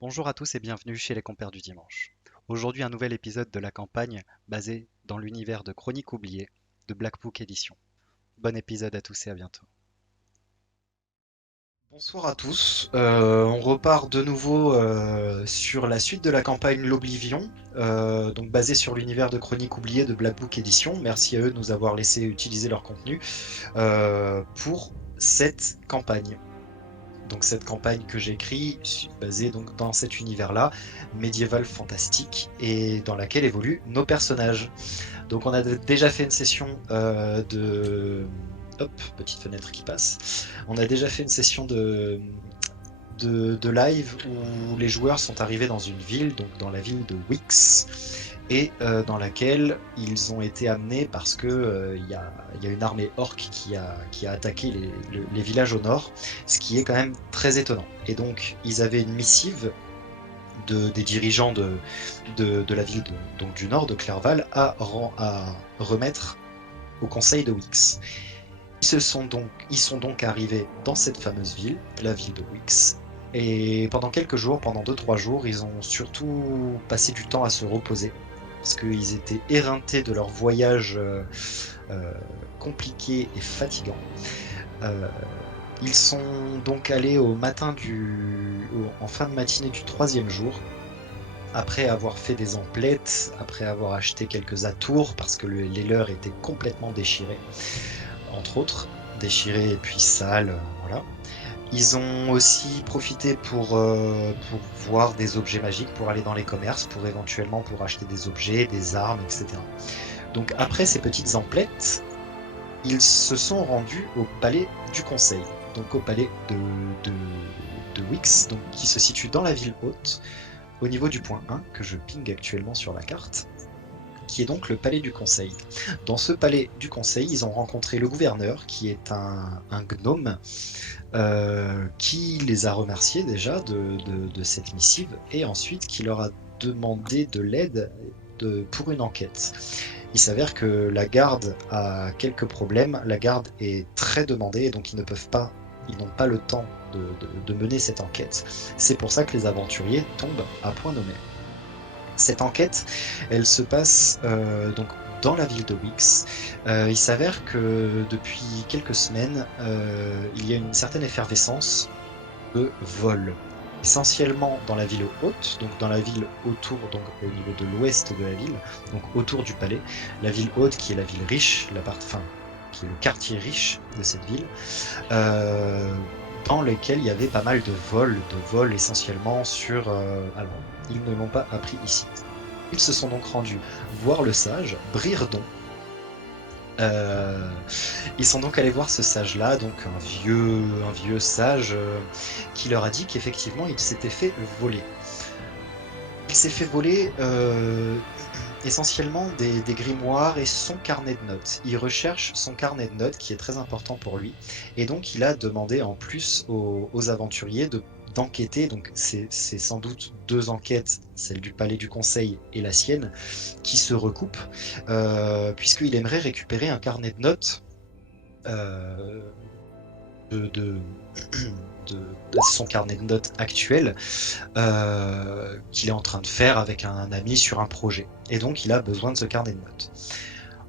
Bonjour à tous et bienvenue chez les Compères du Dimanche. Aujourd'hui, un nouvel épisode de la campagne basé dans l'univers de Chroniques oubliées de Black Book Edition. Bon épisode à tous et à bientôt. Bonsoir à tous. On repart de nouveau sur la suite de la campagne L'Oblivion, donc basée sur l'univers de Chroniques oubliées de Black Book Edition. Merci à eux de nous avoir laissé utiliser leur contenu pour cette campagne. Donc cette campagne que j'écris, basée donc dans cet univers-là, médiéval fantastique, et dans laquelle évoluent nos personnages. Donc on a déjà fait une session de... Hop, petite fenêtre qui passe. On a déjà fait une session de live où les joueurs sont arrivés dans une ville, donc dans la ville de Wix, et dans laquelle ils ont été amenés parce que y a une armée orque qui a attaqué les villages au nord, ce qui est quand même très étonnant. Et donc ils avaient une missive des dirigeants de la ville donc du nord, de Clerval, à remettre au conseil de Wix. Ils sont donc arrivés dans cette fameuse ville, la ville de Wix, et pendant quelques jours, pendant 2-3 jours, ils ont surtout passé du temps à se reposer, parce qu'ils étaient éreintés de leur voyage euh, compliqué et fatigant. Euh, Ils sont donc allés en fin de matinée du troisième jour, après avoir fait des emplettes, après avoir acheté quelques atours, parce que les leurs étaient complètement déchirés, entre autres, déchirés et puis sales, voilà. Ils ont aussi profité pour voir des objets magiques, pour aller dans les commerces, pour acheter des objets, des armes, etc. Donc après ces petites emplettes, ils se sont rendus au palais du Conseil, donc au palais de, de Wix, donc, qui se situe dans la ville haute, au niveau du point 1, que je ping actuellement sur la carte, qui est donc le palais du Conseil. Dans ce palais du Conseil, ils ont rencontré le gouverneur, qui est un gnome, qui les a remerciés déjà de cette missive, et ensuite qui leur a demandé de l'aide pour une enquête. Il s'avère que la garde a quelques problèmes, la garde est très demandée, et donc ils n'ont pas le temps de mener cette enquête. C'est pour ça que les aventuriers tombent à point nommé. Cette enquête, elle se passe donc dans la ville de Wix. Il s'avère que depuis quelques semaines, il y a une certaine effervescence de vol, essentiellement dans la ville haute, donc dans la ville autour, donc au niveau de l'ouest de la ville, donc autour du palais. La ville haute, qui est la ville riche, enfin, qui est le quartier riche de cette ville, euh, dans lequel il y avait pas mal de vols essentiellement sur. Alors, ils ne l'ont pas appris ici. Ils se sont donc rendus voir le sage, Brirdon. Euh, Ils sont donc allés voir ce sage-là, donc un vieux sage, qui leur a dit qu'effectivement il s'était fait voler. Il s'est fait voler essentiellement des grimoires et son carnet de notes. Il recherche son carnet de notes qui est très important pour lui. Et donc il a demandé en plus aux aventuriers d'enquêter. Donc c'est sans doute deux enquêtes, celle du Palais du Conseil et la sienne, qui se recoupent, puisqu'il aimerait récupérer un carnet de notes euh, de de son carnet de notes actuel, qu'il est en train de faire avec un ami sur un projet. Et donc, il a besoin de ce carnet de notes.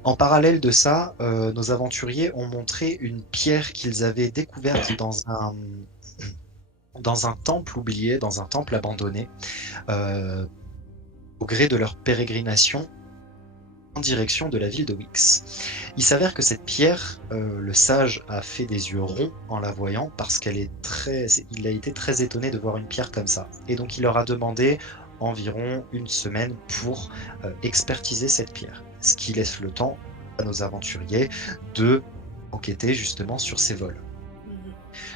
En parallèle de ça, nos aventuriers ont montré une pierre qu'ils avaient découverte dans un temple oublié, dans un temple abandonné, euh, au gré de leur pérégrination en direction de la ville de Wix. Il s'avère que cette pierre, le sage a fait des yeux ronds en la voyant parce il a été très étonné de voir une pierre comme ça. Et donc il leur a demandé environ une semaine pour expertiser cette pierre, ce qui laisse le temps à nos aventuriers de enquêter justement sur ces vols.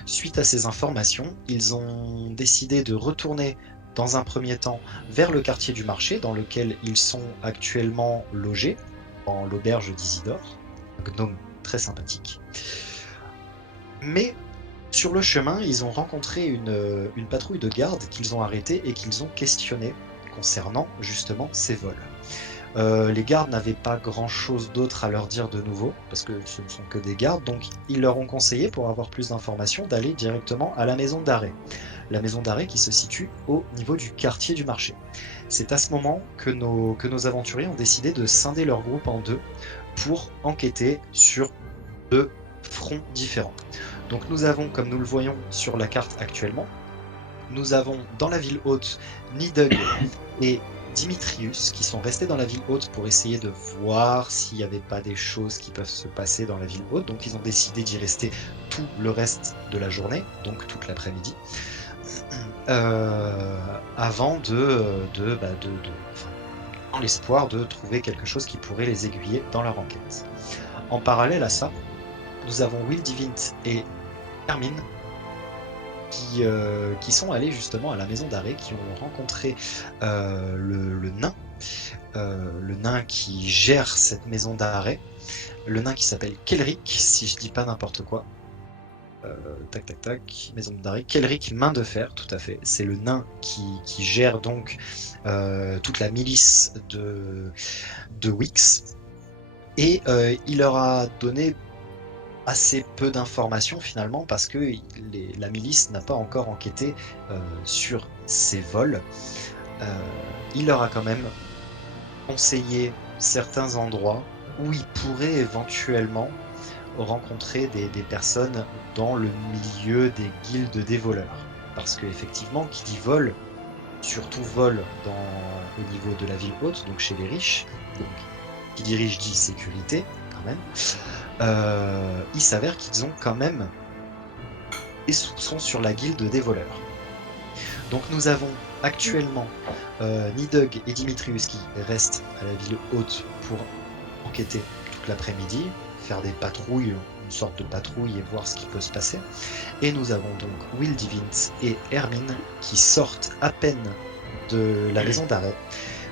Suite à ces informations, ils ont décidé de retourner dans un premier temps vers le quartier du marché dans lequel ils sont actuellement logés, dans l'auberge d'Isidore, un gnome très sympathique. Mais sur le chemin, ils ont rencontré une patrouille de garde qu'ils ont arrêtée et qu'ils ont questionnée concernant justement ces vols. Les gardes n'avaient pas grand-chose d'autre à leur dire de nouveau, parce que ce ne sont que des gardes, donc ils leur ont conseillé, pour avoir plus d'informations, d'aller directement à la maison d'arrêt. La maison d'arrêt qui se situe au niveau du quartier du marché. C'est à ce moment que nos aventuriers ont décidé de scinder leur groupe en deux pour enquêter sur deux fronts différents. Donc nous avons, comme nous le voyons sur la carte actuellement, nous avons dans la ville haute Nidhugg et Dimitrius qui sont restés dans la ville haute pour essayer de voir s'il n'y avait pas des choses qui peuvent se passer dans la ville haute. Donc ils ont décidé d'y rester tout le reste de la journée, donc toute l'après-midi, avant enfin, dans l'espoir de trouver quelque chose qui pourrait les aiguiller dans leur enquête. En parallèle à ça, nous avons Will Divint et Hermine qui sont allés justement à la maison d'arrêt, qui ont rencontré le nain qui gère cette maison d'arrêt, le nain qui s'appelle Kelric, si je dis pas n'importe quoi. Maison d'arrêt. Kelric Main de Fer, tout à fait. C'est le nain qui gère donc toute la milice de Wix. Et il leur a donné assez peu d'informations finalement parce que la milice n'a pas encore enquêté sur ces vols. Il leur a quand même conseillé certains endroits où ils pourraient éventuellement rencontrer des personnes dans le milieu des guildes des voleurs. Parce qu'effectivement, qui dit vol, surtout vol au niveau de la ville haute, donc chez les riches, donc qui dit riche dit sécurité quand même, il s'avère qu'ils ont quand même des soupçons sur la guilde des voleurs. Donc nous avons actuellement Nidhugg et Dimitrius qui restent à la ville haute pour enquêter toute l'après-midi, faire des patrouilles, une sorte de patrouille et voir ce qui peut se passer. Et nous avons donc Will Divint et Hermine qui sortent à peine de la maison d'arrêt,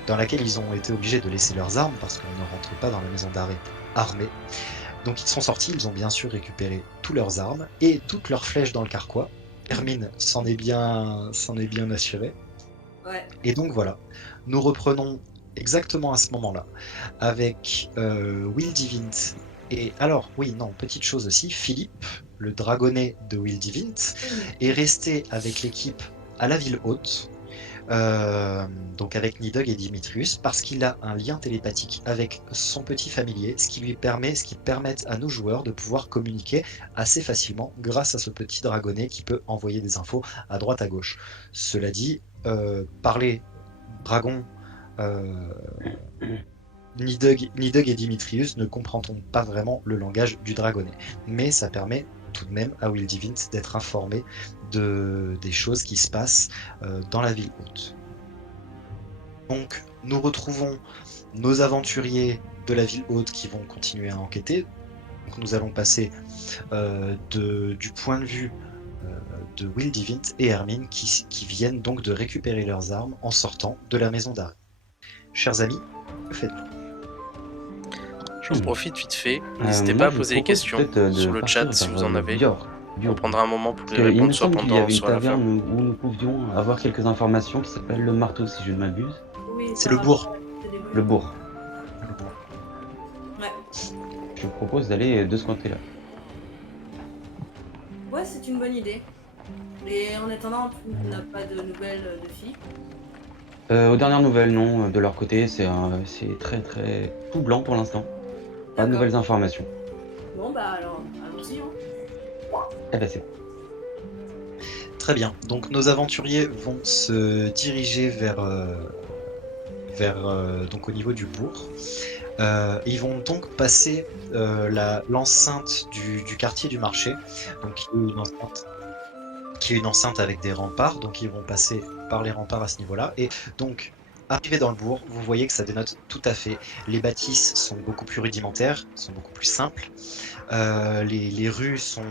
dans laquelle ils ont été obligés de laisser leurs armes parce qu'on ne rentre pas dans la maison d'arrêt armés. Donc ils sont sortis, ils ont bien sûr récupéré toutes leurs armes et toutes leurs flèches dans le carquois. Hermine s'en est bien assurée. Ouais. Et donc voilà, nous reprenons exactement à ce moment-là avec Will Divint. Et alors, oui, non, petite chose aussi, Philippe, le dragonnet de Will Divint, est resté avec l'équipe à la ville haute, donc avec Nidhugg et Dimitrius, parce qu'il a un lien télépathique avec son petit familier, ce qui permet à nos joueurs de pouvoir communiquer assez facilement grâce à ce petit dragonnet qui peut envoyer des infos à droite à gauche. Cela dit, parler dragon, Nidhugg et Dimitrius ne comprendront pas vraiment le langage du dragonnet, mais ça permet tout de même à Will Divint d'être informé des choses qui se passent dans la ville haute. Donc nous retrouvons nos aventuriers de la ville haute qui vont continuer à enquêter. Donc, nous allons passer du point de vue de Will Divint et Hermine qui viennent donc de récupérer leurs armes en sortant de la maison d'arrêt. Chers amis, que faites-vous ? J'en profite vite fait. N'hésitez pas à poser des questions sur le chat si vous en avez. On prendra un moment pour les répondre, soit pendant, soit à la fin. Il me semble qu'il y avait une taverne où nous pouvions avoir quelques informations qui s'appelle le marteau, si je ne m'abuse. Oui, C'est le bourg. Le bourg. Ouais. Je propose d'aller de ce côté-là. Ouais, c'est une bonne idée. Et en attendant, on n'a pas de nouvelles de filles. Aux dernières nouvelles, non. De leur côté, c'est très très tout blanc pour l'instant. Pas de nouvelles informations. Bon, bah alors, allons-y. Hein. Eh ben c'est. Très bien. Donc nos aventuriers vont se diriger vers donc au niveau du bourg. Ils vont donc passer l'enceinte du quartier du marché, donc qui est une enceinte avec des remparts. Donc ils vont passer par les remparts à ce niveau-là. Et donc arrivé dans le bourg, vous voyez que ça dénote tout à fait. Les bâtisses sont beaucoup plus rudimentaires, sont beaucoup plus simples. Les rues sont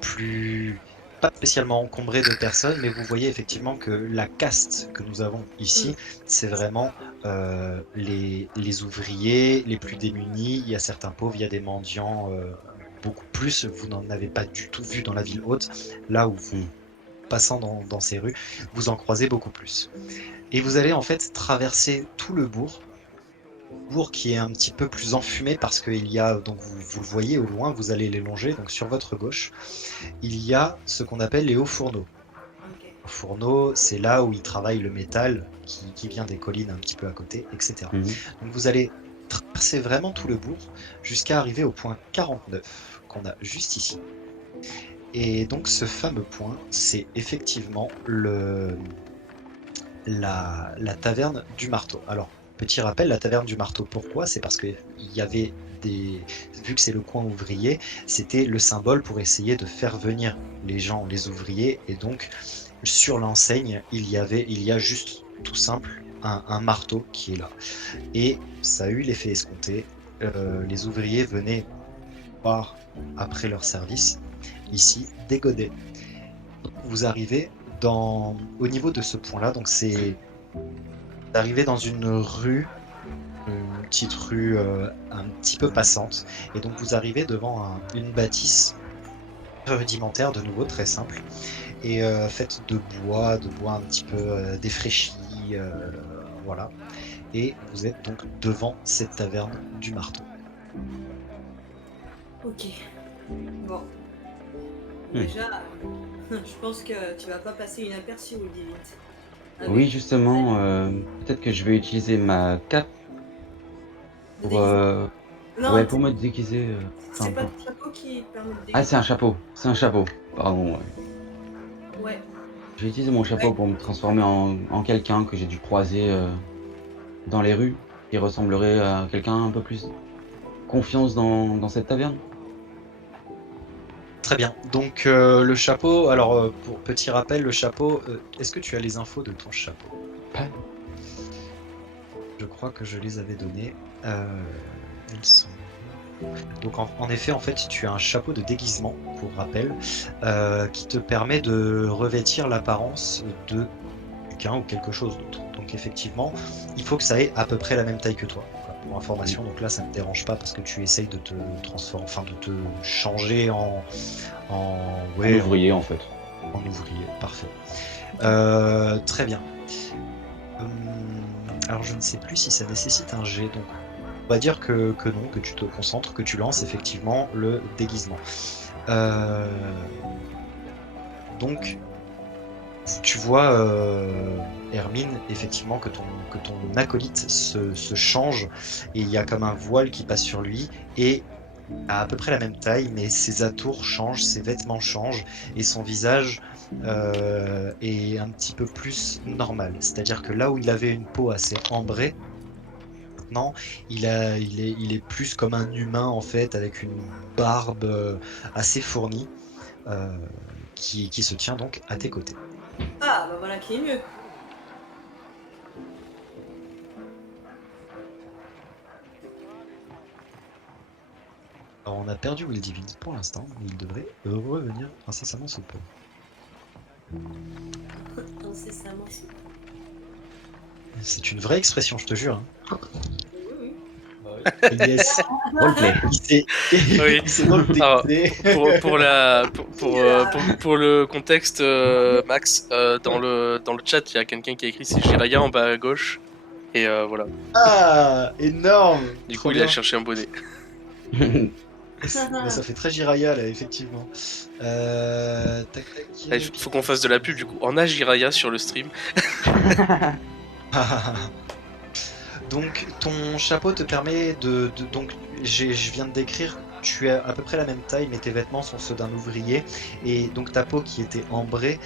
plus pas spécialement encombrées de personnes, mais vous voyez effectivement que la caste que nous avons ici, c'est vraiment les ouvriers, les plus démunis. Il y a certains pauvres, il y a des mendiants, beaucoup plus. Vous n'en avez pas du tout vu dans la ville haute, là où passant dans ces rues, vous en croisez beaucoup plus. Et vous allez en fait traverser tout le bourg qui est un petit peu plus enfumé parce qu'il y a, donc vous le voyez au loin, vous allez les longer, donc sur votre gauche, il y a ce qu'on appelle les hauts fourneaux. Ok. Les fourneaux, c'est là où ils travaillent le métal qui vient des collines un petit peu à côté, etc. Donc vous allez traverser vraiment tout le bourg jusqu'à arriver au point 49 qu'on a juste ici. Et donc ce fameux point, c'est effectivement la taverne du marteau. Alors, petit rappel, la taverne du marteau, pourquoi? C'est parce qu'il y avait vu que c'est le coin ouvrier, c'était le symbole pour essayer de faire venir les gens, les ouvriers, et donc sur l'enseigne, il y a juste tout simple un marteau qui est là. Et ça a eu l'effet escompté. Les ouvriers venaient boire après leur service, ici, des godets. Vous arrivez au niveau de ce point-là, donc c'est arrivé dans une petite rue un petit peu passante, et donc vous arrivez devant une bâtisse rudimentaire, de nouveau très simple, et faite de bois un petit peu défraîchi, voilà. Et vous êtes donc devant cette taverne du marteau. Ok. Bon. Déjà, je pense que tu vas pas passer inaperçu, Woodivit. Oui, justement, peut-être que je vais utiliser ma cape pour, Non, pour me déguiser. c'est pas le chapeau qui permet de déguiser. Ah, c'est un chapeau, pardon. Ouais. Je vais utiliser mon chapeau pour me transformer en quelqu'un que j'ai dû croiser dans les rues, qui ressemblerait à quelqu'un un peu plus confiance dans cette taverne. Très bien. Donc le chapeau, alors pour petit rappel, le chapeau, est-ce que tu as les infos de ton chapeau? Pas. Je crois que je les avais données. Ils sont... Donc en effet, en fait, tu as un chapeau de déguisement, pour rappel, qui te permet de revêtir l'apparence de quelqu'un ou quelque chose d'autre. Donc effectivement, il faut que ça ait à peu près la même taille que toi. Voilà, pour information, donc là ça ne me dérange pas parce que tu essayes de te transformer, enfin de te changer en ouvrier en fait. En ouvrier, parfait. Très bien. Alors je ne sais plus si ça nécessite un jet, donc on va dire que non, que tu te concentres, que tu lances effectivement le déguisement. Donc tu vois, Hermine, effectivement, que ton acolyte se change, et il y a comme un voile qui passe sur lui, et à peu près la même taille, mais ses atours changent, ses vêtements changent, et son visage est un petit peu plus normal. C'est-à-dire que là où il avait une peau assez ambrée, maintenant, il est plus comme un humain, en fait, avec une barbe assez fournie, qui se tient donc à tes côtés. Ah, bah voilà qui est mieux. Alors, on a perdu Will Divine pour l'instant, mais il devrait revenir incessamment sous peu. Incessamment sous peu. C'est une vraie expression, je te jure. Hein. Oui. Yes. Roleplay. Oui. Alors, pour le contexte, Max, dans le chat, il y a quelqu'un qui a écrit c'est Jiraya en bas à gauche. Et voilà. Ah, énorme. Du Trop coup, bien. il a cherché un bonnet. Ça fait très Jiraya là, effectivement. Tac, tac. Il faut qu'on fasse de la pub du coup. On a Jiraya sur le stream. Donc ton chapeau te permet donc je viens de décrire, tu as à peu près la même taille, mais tes vêtements sont ceux d'un ouvrier, et donc ta peau qui était ambrée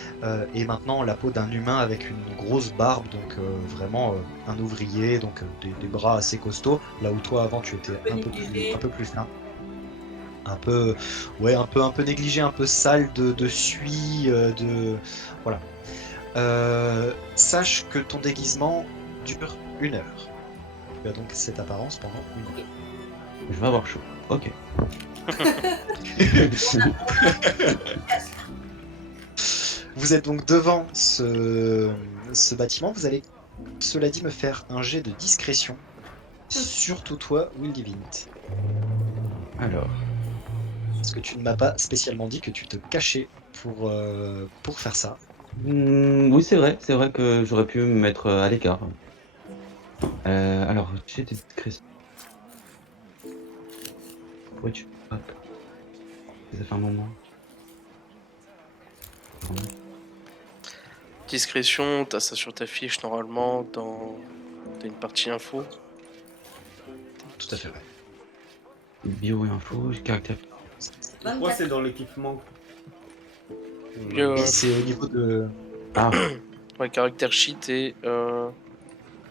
est maintenant la peau d'un humain avec une grosse barbe, donc vraiment un ouvrier, donc des bras assez costauds, là où toi avant tu étais un peu plus fin. Un peu négligé, un peu sale de suie, voilà. Sache que ton déguisement dure 1 heure. Tu as donc cette apparence pendant 1 heure. Je vais avoir chaud. Ok. Vous êtes donc devant ce bâtiment. Vous allez, cela dit, me faire un jet de discrétion. Surtout toi, Will Divinity. Alors. Parce que tu ne m'as pas spécialement dit que tu te cachais pour faire ça. Oui, c'est vrai que j'aurais pu me mettre à l'écart. Alors, j'ai des discrétions. Pourquoi tu... Hop, ça fait un moment. Discrétion, t'as ça sur ta fiche normalement dans... T'as une partie info. Tout à fait vrai. Bio et info, caractère. Je crois que c'est dans l'équipement. Euh, Oui, c'est au niveau de... Ah, Ouais, caractère sheet et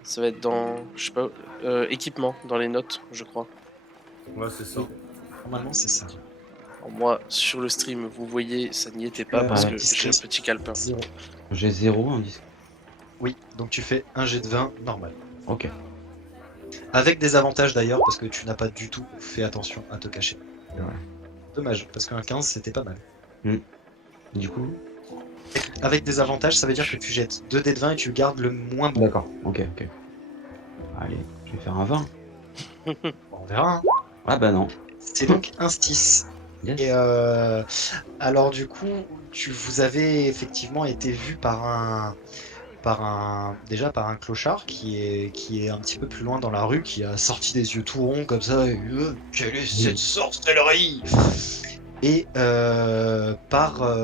ça va être dans, je sais pas, équipement, dans les notes, je crois. Ouais, c'est ça. Normalement, c'est ça. Alors moi, sur le stream, vous voyez, ça n'y était pas parce ouais. que j'ai un petit calepin. 0. j'ai 0 en disque. Oui, donc tu fais un jet de 20 normal. Ok. Avec des avantages d'ailleurs, parce que tu n'as pas du tout fait attention à te cacher. Ouais. Dommage, parce qu'un 15 c'était pas mal. Du coup, Avec des avantages, ça veut dire que tu jettes 2 dés de 20 et tu gardes le moins bon. d'accord, ok. Allez, je vais faire un 20. Bon, on verra. Hein. Ah bah non. C'est donc un 6. Yes. Et alors du coup, vous avez effectivement été vu par un clochard qui est un petit peu plus loin dans la rue, qui a sorti des yeux tout ronds comme ça. Et, quelle est cette sorcellerie? Et par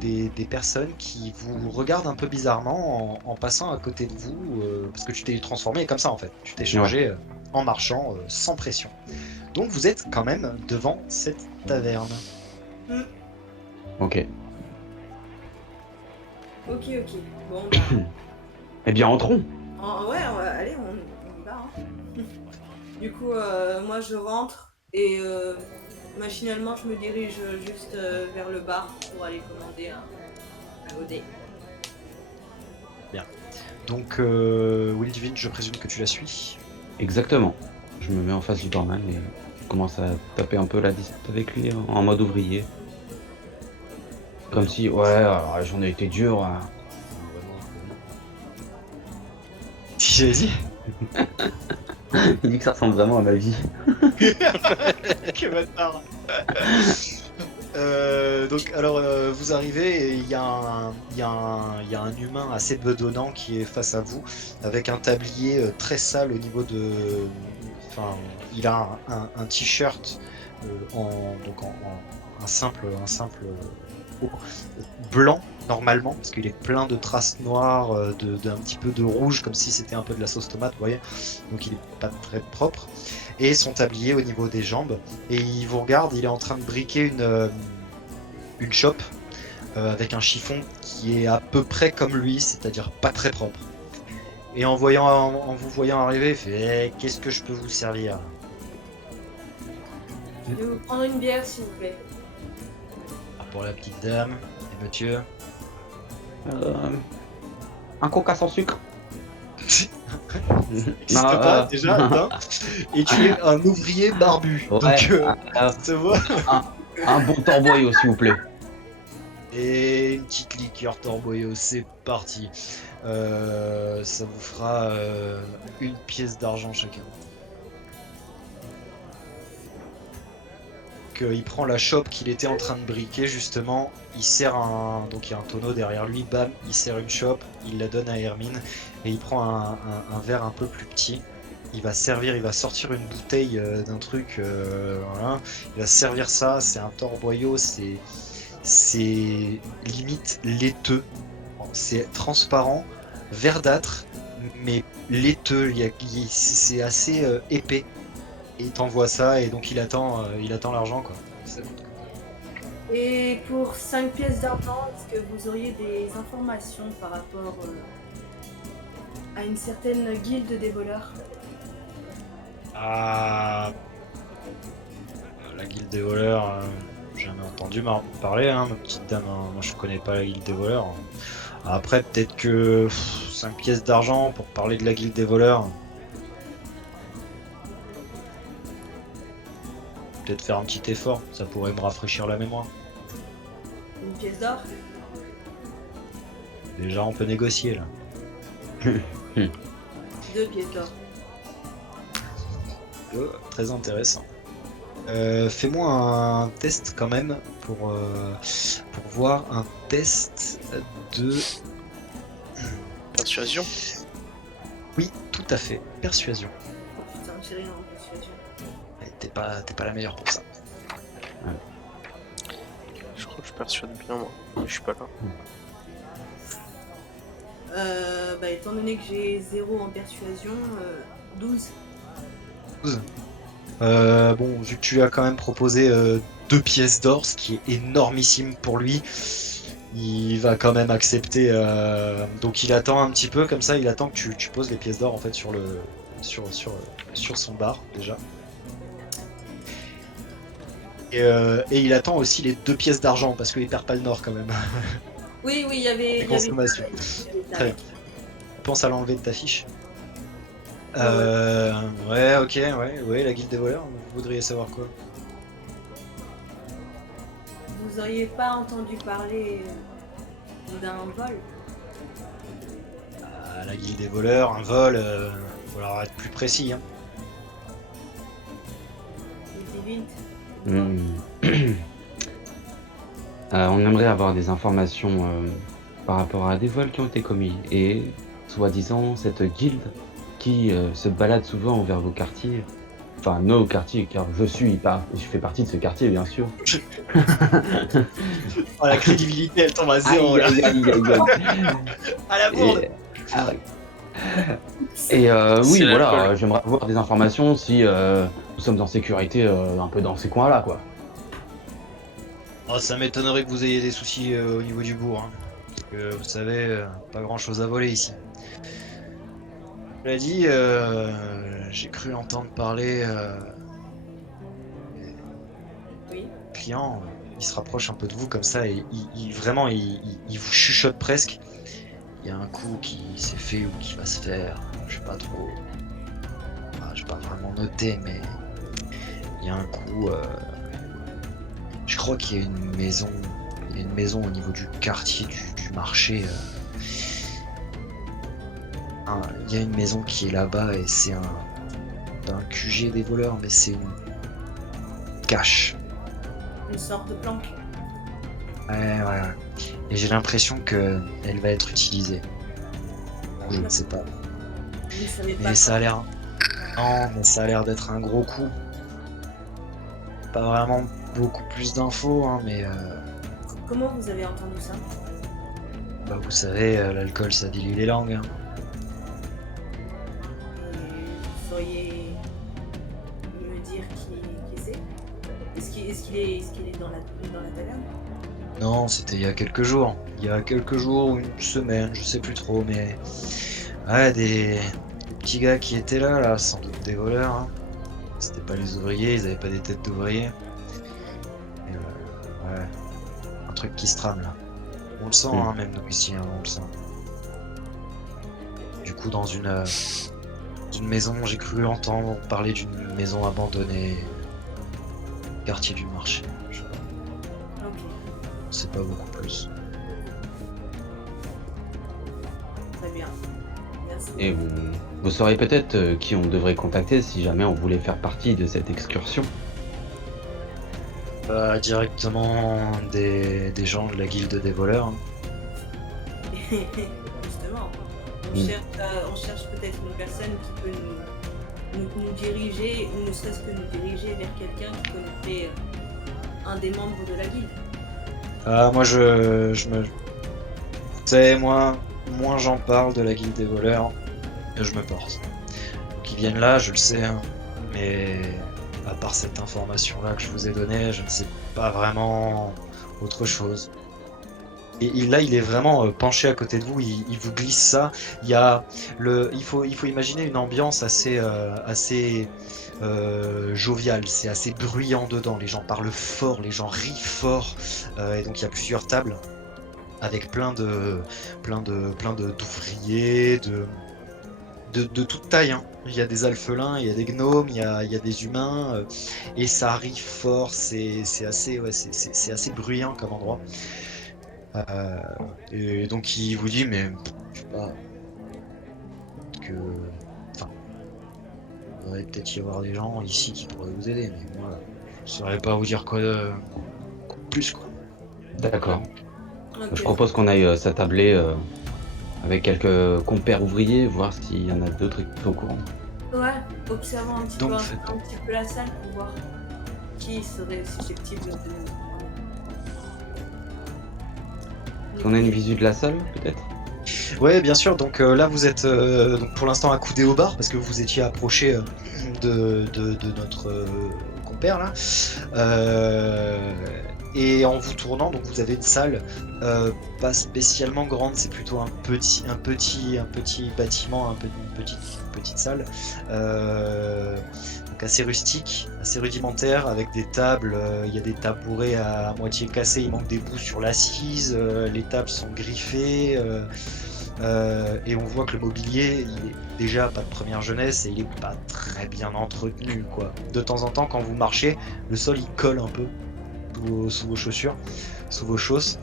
des personnes qui vous regardent un peu bizarrement en passant à côté de vous, parce que tu t'es transformé comme ça en fait. Tu t'es changé en marchant sans pression. Donc vous êtes quand même devant cette taverne. Ok. Ok. Bon, bah. Eh bien, entrons. Allez, on y va. Hein. Du coup, moi je rentre et machinalement je me dirige juste vers le bar pour aller commander un godet. Bien. Donc, Wildvin, je présume que tu la suis. Exactement. Je me mets en face du barman et je commence à taper un peu la distance avec lui en mode ouvrier. Comme si, ouais, alors, j'en ai été dur. Hein. J'ai dit. Il dit que ça ressemble vraiment à ma vie. Que bâtard. Donc, alors, vous arrivez et il y a un humain assez bedonnant qui est face à vous, avec un tablier très sale au niveau de. Enfin, il a un t-shirt un simple blanc normalement, parce qu'il est plein de traces noires, d'un petit peu de rouge, comme si c'était un peu de la sauce tomate, vous voyez. Donc il est pas très propre. Et son tablier au niveau des jambes. Et il vous regarde, il est en train de briquer une chope avec un chiffon qui est à peu près comme lui, c'est-à-dire pas très propre. Et en vous voyant arriver, il fait qu'est-ce que je peux vous servir? Je vais vous prendre une bière s'il vous plaît. Pour la petite dame et monsieur. Un coca sans sucre. N'existe pas déjà, hein. Et tu es un ouvrier barbu. Ouais, donc ça se voit. Un bon torboyau s'il vous plaît. Et une petite liqueur torboyau, c'est parti. Ça vous fera une pièce d'argent chacun. Il prend la chope qu'il était en train de briquer justement, il sert donc il y a un tonneau derrière lui, bam, il sert une chope, il la donne à Hermine et il prend un verre un peu plus petit. Il va sortir une bouteille d'un truc, voilà. Il va servir ça, c'est un torboyau, c'est limite laiteux, c'est transparent, verdâtre, mais laiteux, c'est assez épais. Et il t'envoie ça et donc il attend l'argent quoi. Et pour 5 pièces d'argent, est-ce que vous auriez des informations par rapport à une certaine guilde des voleurs? Ah, la guilde des voleurs, jamais entendu parler, hein, ma petite dame. Hein. Moi je connais pas la guilde des voleurs. Après peut-être que 5 pièces d'argent pour parler de la guilde des voleurs. Peut-être faire un petit effort, ça pourrait me rafraîchir la mémoire. Une pièce d'or? Déjà on peut négocier là. 2 pièces d'or. Très intéressant. Fais-moi un test quand même pour voir un test de... Persuasion. Oui, tout à fait, persuasion. Putain, j'ai rien en persuasion. Et t'es pas la meilleure pour ça. Je crois que je persuade bien, moi. Mais je suis pas là. Étant donné que j'ai 0 en persuasion, 12. 12. Bon, vu que tu lui as quand même proposé 2 pièces d'or, ce qui est énormissime pour lui, il va quand même accepter. Donc il attend un petit peu comme ça, il attend que tu poses les pièces d'or en fait sur son bar déjà. Et il attend aussi les 2 pièces d'argent parce qu'il perd pas le nord quand même. Oui, il y avait. Consommation. Il y avait Très bien. Pense à l'enlever de ta fiche. Ouais. Ouais, ok, ouais, la guilde des voleurs, vous voudriez savoir quoi? Vous auriez pas entendu parler d'un vol? La guilde des voleurs, un vol, faut alors être plus précis. Hein. Les divines? On aimerait avoir des informations par rapport à des vols qui ont été commis et, soi-disant, cette guilde qui se balade souvent vers vos quartiers, enfin nos quartiers, car je fais partie de ce quartier, bien sûr. Oh, la crédibilité, elle tombe à 0 là. À la bourde. Et oui, C'est voilà, l'alcool. j'aimerais avoir des informations si nous sommes en sécurité un peu dans ces coins-là, quoi. Oh, ça m'étonnerait que vous ayez des soucis au niveau du bourg. Hein. Parce que vous savez, pas grand chose à voler ici. Je l'ai dit, j'ai cru entendre parler Oui. client, il se rapproche un peu de vous comme ça et il vous chuchote presque. Il y a un coup qui s'est fait ou qui va se faire, je sais pas trop. Je vais pas vraiment noter, mais il y a un coup. Je crois qu'il y a une maison. Il y a une maison au niveau du quartier du marché. Il y a une maison qui est là-bas et c'est pas un QG des voleurs, mais c'est une cache. Une sorte de planque. Ouais. Et j'ai l'impression que elle va être utilisée. Bon, je ne sais pas. Vous ne savez pas. Mais ça a l'air. Non, mais ça a l'air d'être un gros coup. Pas vraiment beaucoup plus d'infos, hein, mais Comment vous avez entendu ça? bah, vous savez, l'alcool ça délie les langues. Hein. Et vous sauriez me dire qui c'est? Est-ce qu'il est dans la taverne? Non, c'était il y a quelques jours. Il y a quelques jours ou une semaine, je sais plus trop, mais ouais, des petits gars qui étaient là, sans doute des voleurs. Hein. C'était pas les ouvriers, ils avaient pas des têtes d'ouvriers. Et, ouais, un truc qui se trame là. On le sent, hein, même nous ici, hein, on le sent. Du coup, dans une maison, j'ai cru entendre parler d'une maison abandonnée, quartier du marché. Ok, On sait pas beaucoup plus. très bien. Merci. Et vous saurez peut-être qui on devrait contacter si jamais on voulait faire partie de cette excursion. Directement des gens de la guilde des voleurs. Hein. Justement, on cherche peut-être une personne qui peut nous diriger, ou ne serait-ce que nous diriger vers quelqu'un qui connaîtrait un des membres de la guilde. Moi je me... Vous savez, moins j'en parle de la guilde des voleurs, mieux je me porte. Donc ils viennent là, je le sais, hein, mais à part cette information-là que je vous ai donnée, je ne sais pas vraiment autre chose. Et là, il est vraiment penché à côté de vous, il vous glisse ça. Il faut imaginer une ambiance assez joviale, c'est assez bruyant dedans. Les gens parlent fort, les gens rient fort, et donc il y a plusieurs tables avec plein d'ouvriers, de toute taille. Hein. Il y a des alphelins, il y a des gnomes, il y a des humains, et ça rit fort. C'est assez bruyant comme endroit. Et donc il vous dit, mais je sais pas, que, enfin, il devrait peut-être y avoir des gens ici qui pourraient vous aider, mais moi, je saurais pas vous dire quoi plus, quoi. D'accord. Ok. Je propose qu'on aille s'attabler avec quelques compères ouvriers, voir s'il y en a d'autres qui sont au courant. Ouais, observons un petit, Donc, peu, faites- un petit peu la salle pour voir qui serait susceptible de... On a une visu de la salle, peut-être? Ouais, bien sûr. Donc là, vous êtes donc pour l'instant accoudé au bar parce que vous étiez approché de notre compère là. Et en vous tournant, donc vous avez une salle pas spécialement grande, c'est plutôt un petit bâtiment, une petite salle. Donc assez rustique, assez rudimentaire, avec des tables, il y a des tabourets à moitié cassés, il manque des bouts sur l'assise, les tables sont griffées, et on voit que le mobilier, il est déjà pas de première jeunesse et il est pas très bien entretenu, quoi. De temps en temps, quand vous marchez, le sol il colle un peu sous vos chaussures, sous vos chausses,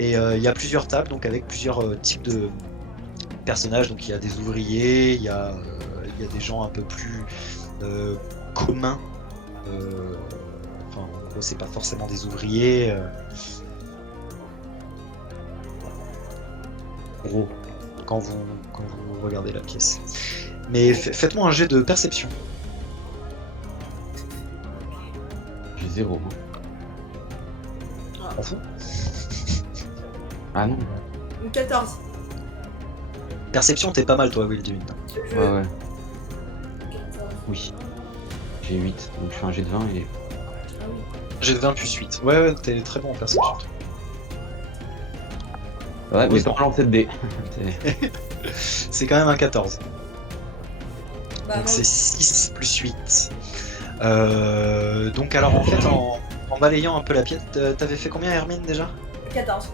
et il y a plusieurs tables, donc avec plusieurs types de personnages, donc il y a des ouvriers, il y a des gens un peu plus communs, enfin en gros c'est pas forcément des ouvriers, Gros. quand vous regardez la pièce. Mais faites-moi un jet de perception. J'ai 0. On fout. Ah non. Une 14. Perception, t'es pas mal toi, Will Devine. Je- Ouais, ouais. 14. Oui. J'ai 8, donc je fais un jet de 20 et... Ah oui. Jet de 20 plus 8. Ouais, t'es très bon en perception. Ouais, mais Oui. sans lancer de dés. C'est quand même un 14. Bah, Donc moi c'est aussi. 6 plus 8. Donc alors en fait, en balayant un peu la pièce, t'avais fait combien Hermine déjà? 14.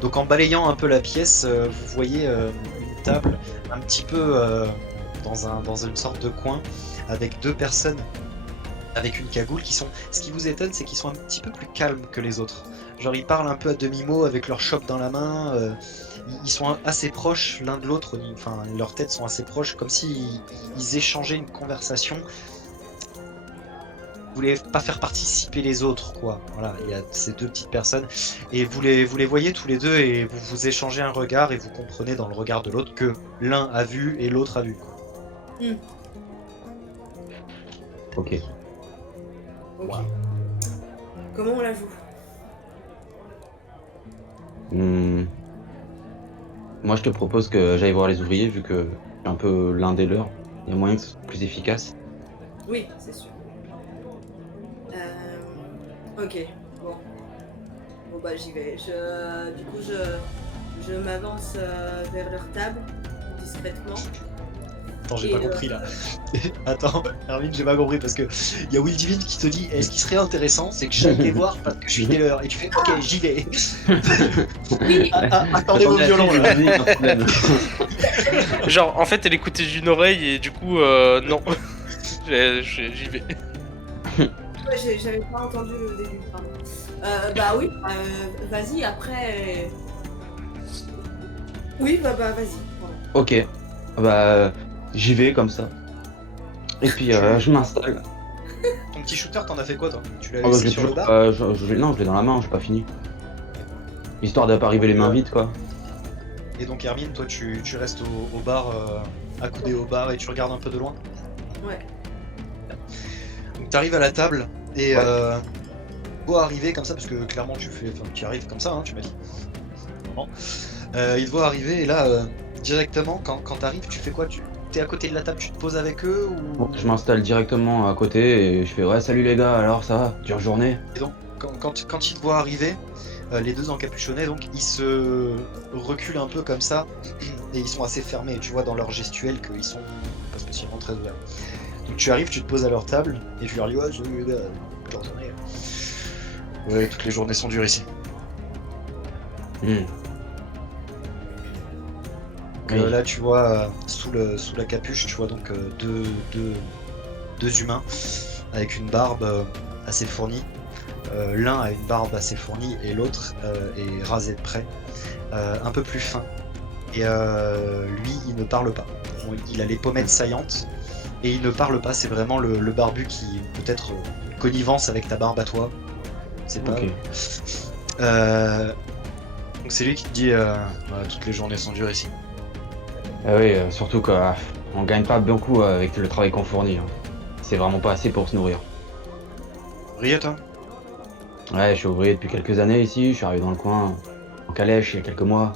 Donc en balayant un peu la pièce, vous voyez une table un petit peu dans une sorte de coin avec deux personnes avec une cagoule qui sont... Ce qui vous étonne, c'est qu'ils sont un petit peu plus calmes que les autres. Genre ils parlent un peu à demi-mot avec leur chope dans la main, ils sont assez proches l'un de l'autre, enfin leurs têtes sont assez proches, comme s'ils échangeaient une conversation. Vous voulez pas faire participer les autres, quoi. Voilà, il y a ces deux petites personnes et vous les voyez tous les deux et vous échangez un regard et vous comprenez dans le regard de l'autre que l'un a vu et l'autre a vu, quoi. Ok. Ok. Wow. Comment on la joue? Moi, je te propose que j'aille voir les ouvriers, vu que je suis un peu l'un des leurs. Il y a moyen que ce soit plus efficace. Oui, c'est sûr. Ok, bon. Bon bah j'y vais. Du coup je m'avance vers leur table, discrètement. Attends, j'ai Et, pas compris là. Attends, Hermine, j'ai pas compris parce que il y a Will Divine qui te dit ce qui serait intéressant, c'est que j'aille les voir parce que je suis des leurs. Et tu fais ok, j'y vais. Oui, Attendez vos violons là. Genre, en fait, elle écoutait d'une oreille et du coup, non. J'y vais. ouais, j'avais pas entendu le début, pardon. Bah oui, vas-y, après... Oui, bah vas-y. Voilà. Ok. Bah, j'y vais comme ça. Et puis, je m'installe. Ton petit shooter, t'en as fait quoi toi? Tu l'as Oh, bah, laissé je l'ai sur le toujours... bar? non, je l'ai dans la main, j'ai pas fini. Histoire de pas arriver les mains vides, quoi. Et donc Hermine, toi tu restes au bar, accoudé au bar et tu regardes un peu de loin. Ouais. Donc t'arrives à la table et Ouais. beau arriver comme ça parce que clairement tu arrives comme ça, hein, tu m'as dit. Vraiment. Il te voit arriver et là directement quand t'arrives tu fais quoi? T'es à côté de la table, tu te poses avec eux ou... Je m'installe directement à côté et je fais ouais, salut les gars, alors ça va, dure journée. Et donc quand ils te voient arriver, les deux encapuchonnés, donc ils se reculent un peu comme ça et ils sont assez fermés. Tu vois dans leur gestuelle qu'ils sont pas spécialement très ouverts. Donc tu arrives, tu te poses à leur table et tu leur dis ouais, salut les gars, dure journée. Ouais, toutes les journées sont dures ici. Oui. Là tu vois sous la capuche, tu vois donc deux humains avec une barbe assez fournie. L'un a une barbe assez fournie et l'autre est rasé de près, un peu plus fin. Et lui, il ne parle pas. Il a les pommettes saillantes et il ne parle pas. C'est vraiment le barbu qui peut-être une connivence avec ta barbe à toi. C'est pas. Ok. Donc c'est lui qui te dit toutes les journées sont dures ici. Ah oui, surtout qu'on gagne pas beaucoup avec le travail qu'on fournit. Hein. C'est vraiment pas assez pour se nourrir. Ouvrier toi? Ouais, je suis ouvrier depuis quelques années ici, je suis arrivé dans le coin, en calèche, il y a quelques mois.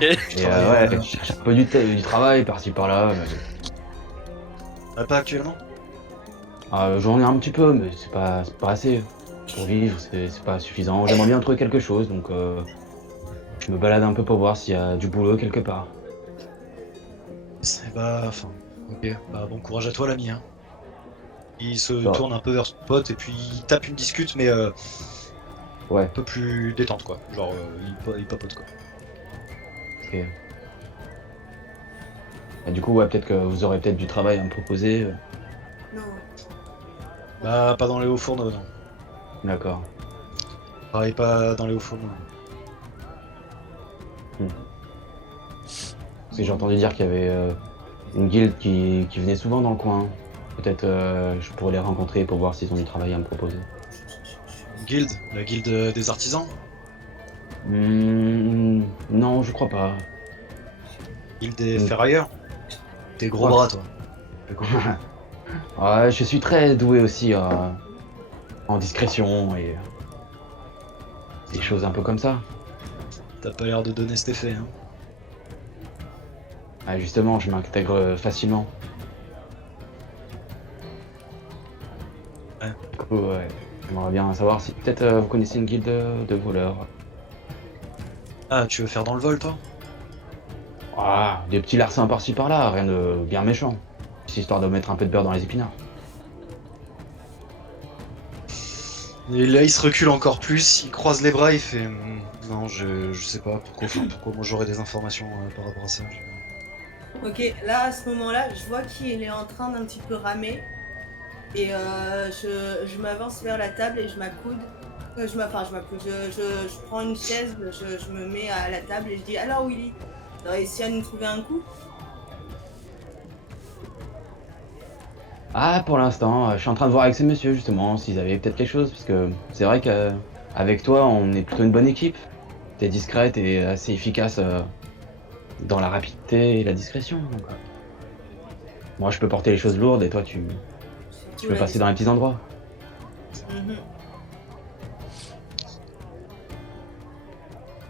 Et ouais, je cherche un peu du travail par-ci par-là. Pas actuellement? J'en ai un petit peu, mais c'est pas assez. Pour vivre, c'est pas suffisant. J'aimerais bien trouver quelque chose, donc je me balade un peu pour voir s'il y a du boulot quelque part. Ok, bon courage à toi l'ami. Hein. Il se Ça va. tourne un peu vers son pote et puis il tape une discute, mais Ouais, un peu plus détente quoi. Genre il papote quoi. ok. Et du coup, ouais, peut-être que vous aurez peut-être du travail à me proposer. Non. Bah pas dans les hauts fourneaux non. D'accord. Travaille pas dans les hauts fourneaux. Parce que j'ai entendu dire qu'il y avait une guilde qui venait souvent dans le coin. Peut-être je pourrais les rencontrer pour voir s'ils ont du travail à me proposer. Guilde? La guilde des artisans? Non, je crois pas. Guilde des ferrailleurs? T'es gros Ouais. bras toi. Ouais, je suis très doué aussi en discrétion et des choses un peu comme ça. T'as pas l'air de donner cet effet hein. Ah, justement, je m'intègre facilement. Ouais. Du coup, ouais, j'aimerais bien savoir si peut-être vous connaissez une guilde de voleurs. Ah tu veux faire dans le vol toi? Ah, des petits larcins par-ci par-là, rien de bien méchant. C'est histoire de mettre un peu de beurre dans les épinards. Et là il se recule encore plus, il croise les bras, il fait non je sais pas pourquoi moi j'aurais des informations par rapport à ça. Ok, là à ce moment-là, je vois qu'il est en train d'un petit peu ramer. Et je m'avance vers la table et je m'accoude. Je prends une chaise, je me mets à la table et je dis alors Willy, t'as réussi à nous trouver un coup? Ah, pour l'instant, je suis en train de voir avec ces messieurs justement s'ils avaient peut-être quelque chose, parce que c'est vrai qu'avec toi, on est plutôt une bonne équipe. T'es discrète et assez efficace dans la rapidité et la discrétion. Donc, moi, je peux porter les choses lourdes et toi, tu peux passer dans les petits endroits.